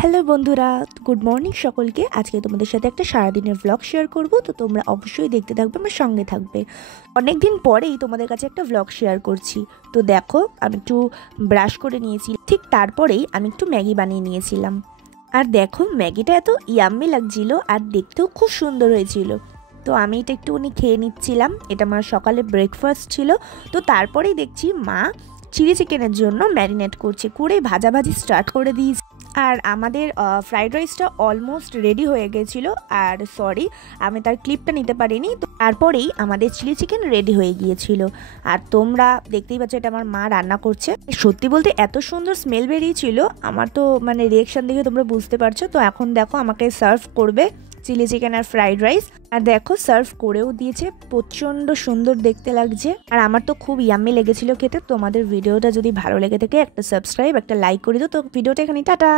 Hello বন্ধুরা, good morning সকলকে। আজকে তোমাদের সাথে একটা সারাদিনের ভ্লগ শেয়ার করব, তো তোমরা অবশ্যই দেখতে থাকবে, আমার সঙ্গে থাকবে। অনেক দিন পরেই তোমাদের কাছে একটা ভ্লগ শেয়ার করছি। তো দেখো, আমি একটু ব্রাশ করে নিয়েছি, ঠিক তারপরেই আমি একটু ম্যাগি বানিয়ে নিয়েছিলাম। আর দেখো, ম্যাগিটা এত ইয়াম্মি লাগছিল আর দেখতেও খুব সুন্দর হয়েছিল। তো আমি এটা একটুখানি খেয়ে নিচ্ছিলাম, এটা আমার সকালে ব্রেকফাস্ট ছিল। তো তারপরেই দেখছি মা চিলি চিকেনের জন্য ম্যারিনেট করে ভাজাভাজি স্টার্ট করে দিয়েছে। আর আমাদের ফ্রাইড রাইসটা অলমোস্ট রেডি হয়ে গেছিলো। আর সরি, আমি তার ক্লিপটা নিতে পারিনি। তো তারপরেই আমাদের চিলি চিকেন রেডি হয়ে গিয়েছিল। আর তোমরা দেখতেই পাচ্ছ, এটা আমার মা রান্না করছে। সত্যি বলতে এত সুন্দর স্মেল বেরিয়েছিল, আমার তো মানে রিয়েকশন দেখে তোমরা বুঝতে পারছো। তো এখন দেখো আমাকে সার্ভ করবে চিলি চিকেন আর ফ্রাইড রাইস। আর দেখো সার্ভ করেও দিয়েছে, প্রচণ্ড সুন্দর দেখতে লাগছে। আর আমার তো খুব ইয়াম্মি লেগেছিল খেতে। তোমাদের ভিডিওটা যদি ভালো লেগে থাকে একটা সাবস্ক্রাইব, একটা লাইক করে দিও। তো ভিডিওটা এখানে টাটা।